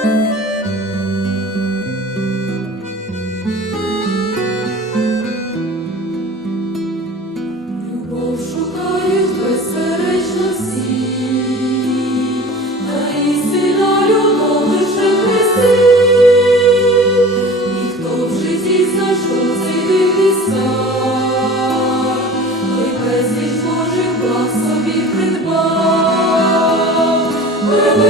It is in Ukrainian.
Любов шукають безперечно всі, на істина любов лише хрестив, і хто в житі знашов цей диса. Той пасіч Божий вас собі придбав.